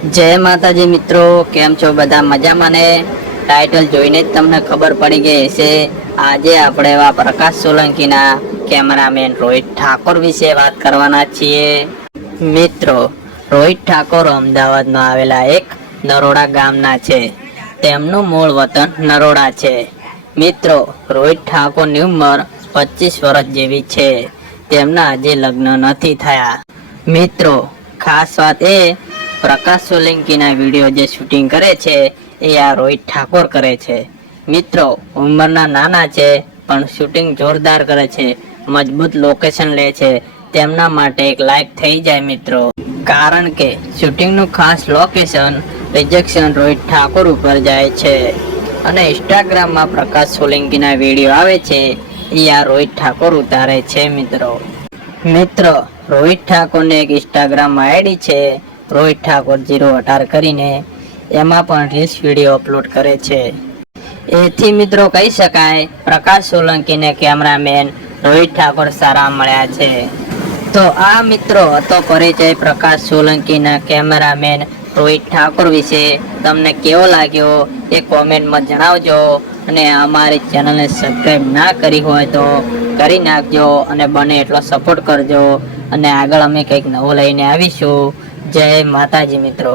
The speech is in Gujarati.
જય માતાજી મિત્રો, કેમ છો બધા? મજામાં ને? ટાઇટલ જોઈને જ તમને ખબર પડી ગઈ હશે. આજે આપણે એવા પ્રકાશ સોલંકીના કેમેરામેન રોહિત ઠાકોર વિશે વાત કરવાના છીએ. મિત્રો, રોહિત ઠાકોર અમદાવાદમાં આવેલા એક નરોડા ગામના છે. તેમનું મૂળ વતન નરોડા છે. મિત્રો, રોહિત ઠાકોરની ઉંમર 25 વર્ષ જેવી છે. તેમના હજી લગ્ન નથી થયા. મિત્રો, ખાસ વાત એ પ્રકાશ સોલંકીના વિડીયો જે શૂટિંગ કરે છે એ આ રોહિત ઠાકોર કરે છે. મિત્રો, ઉંમરના નાના છે પણ શૂટિંગ જોરદાર કરે છે, મજબૂત લોકેશન લે છે. તેમના માટે એક લાઈક થઈ જાય મિત્રો, કારણ કે શૂટિંગનું ખાસ લોકેશન રિજેક્શન રોહિત ઠાકોર ઉપર જાય છે. અને ઇન્સ્ટાગ્રામમાં પ્રકાશ સોલંકીના વિડીયો આવે છે એ આ રોહિત ઠાકોર ઉતારે છે. મિત્રો, રોહિત ઠાકોરની એક ઇન્સ્ટાગ્રામ આઈડી છે રોહિત ઠાકોર 018 કરીને, એમાં પણ રીલ્સ વિડીયો અપલોડ કરે છે. એથી મિત્રો કહી શકાય પ્રકાશ સોલંકીને કેમેરામેન રોહિત ઠાકોર સારા મળ્યા છે. તો આ મિત્રો હતો પરિચય પ્રકાશ સોલંકીના કેમેરામેન રોહિત ઠાકોર વિશે. તમને કેવો લાગ્યો એ કોમેન્ટમાં જણાવજો. અને અમારી ચેનલને સબસ્ક્રાઈબ ના કરી હોય તો કરી નાખજો અને બને એટલો સપોર્ટ કરજો. અને આગળ અમે કંઈક નવું લઈને આવીશું. જય માતાજી મિત્રો.